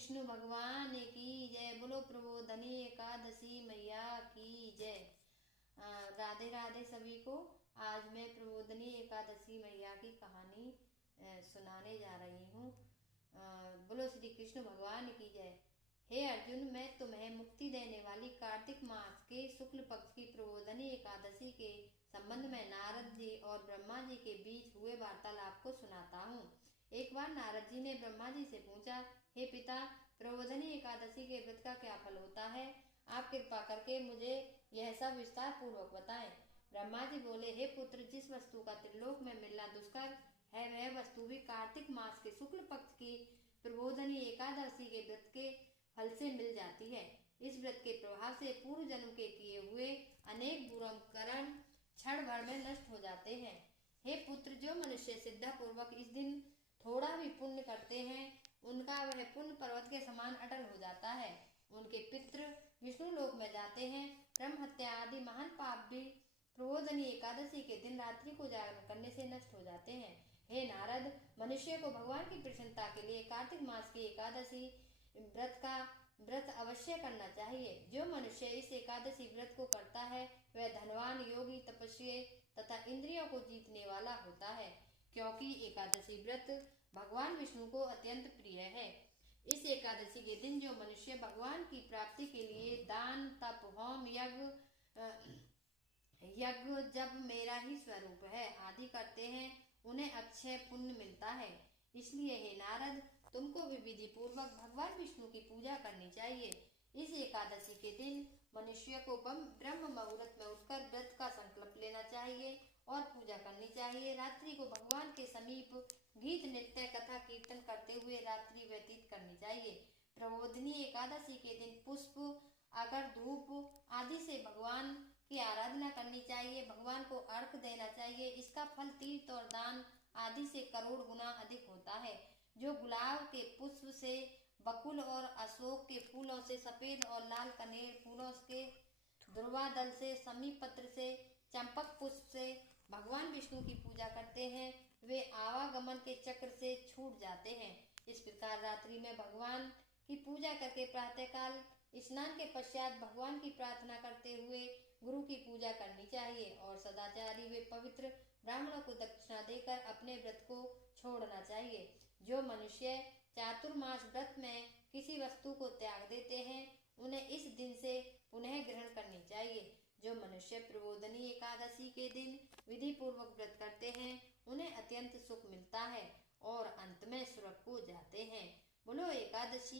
कृष्ण भगवान की जय। बोलो प्रबोधनी एकादशी मैया की जय। राधे राधे सभी को। आज मैं प्रबोधनी एकादशी मैया की कहानी सुनाने जा रही हूँ। बोलो श्री कृष्ण भगवान की जय। हे अर्जुन, मैं तुम्हें मुक्ति देने वाली कार्तिक मास के शुक्ल पक्ष की प्रबोधनी एकादशी के संबंध में नारद जी और ब्रह्मा जी के बीच हुए वार्तालाप को सुनाता हूँ। एक बार नारद जी ने ब्रह्मा जी से पूछा, हे पिता, प्रबोधनी एकादशी के व्रत का क्या फल होता है? आप कृपा करके मुझे यह सब विस्तार पूर्वक बताएं। ब्रह्मा जी बोले, हे पुत्र, जिस वस्तु का त्रिलोक में मिलना दुष्कर है वह वस्तु भी कार्तिक मास के शुक्ल पक्ष की प्रबोधनी एकादशी के व्रत के फल से मिल जाती है। इस व्रत के प्रभाव से पूर्व जन्म के किए हुए अनेक बुरे कर्म क्षण भर में नष्ट हो जाते हैं। हे पुत्र, जो मनुष्य श्रद्धा पूर्वक इस दिन थोड़ा भी पुण्य करते हैं, उनका वह पुण्य पर्वत के समान अटल हो जाता है। उनके पितृ विष्णु लोक में जाते हैं। ब्रह्म हत्या आदि महान पाप भी प्रबोधनी एकादशी के दिन रात्रि को जागरण करने से नष्ट हो जाते हैं। हे नारद, मनुष्य को भगवान की प्रसन्नता के लिए कार्तिक मास की एकादशी व्रत अवश्य करना चाहिए। जो मनुष्य इस एकादशी व्रत को करता है वह धनवान, योगी, तपस्वी तथा इंद्रियों को जीतने वाला होता है, क्योंकि एकादशी व्रत भगवान विष्णु को अत्यंत प्रिय है। इस एकादशी के दिन जो मनुष्य भगवान की प्राप्ति के लिए दान, तप, होम, यज्ञ, जब मेरा ही स्वरूप है आदि करते हैं, उन्हें अक्षय पुण्य मिलता है। इसलिए हे नारद, तुमको भी विधि पूर्वक भगवान विष्णु की पूजा करनी चाहिए। इस एकादशी के दिन मनुष्य को ब्रह्म मुहूर्त में उठकर व्रत का संकल्प लेना चाहिए और पूजा करनी चाहिए। रात्रि को भगवान के समीप गीत, नृत्य, कथा, कीर्तन करते हुए रात्रि व्यतीत करनी चाहिए। प्रबोधनी एकादशी के दिन पुष्प, अगर, धूप आदि से भगवान की आराधना करनी चाहिए। भगवान को अर्घ देना चाहिए। इसका फल तीर्थ और दान आदि से करोड़ गुना अधिक होता है। जो गुलाब के पुष्प से, बकुल और अशोक के फूलों से, सफेद और लाल कनेर फूलों के दुर्वा दल से, समी पत्र से, चंपक पुष्प से भगवान विष्णु की पूजा करते हैं, वे आवागमन के चक्र से छूट जाते हैं। इस प्रकार रात्रि में भगवान की पूजा करके प्रातःकाल स्नान के पश्चात भगवान की प्रार्थना करते हुए गुरु की पूजा करनी चाहिए और सदाचारी वे पवित्र ब्राह्मणों को दक्षिणा देकर अपने व्रत को छोड़ना चाहिए। जो मनुष्य चातुर्मास व्रत में किसी वस्तु को त्याग देते हैं, उन्हें इस दिन से पुनः ग्रहण करनी चाहिए। जो मनुष्य प्रबोधनी एकादशी के दिन विधि पूर्वक व्रत करते हैं, उन्हें अत्यंत सुख मिलता है और अंत में स्वर्ग को जाते हैं। बोलो एकादशी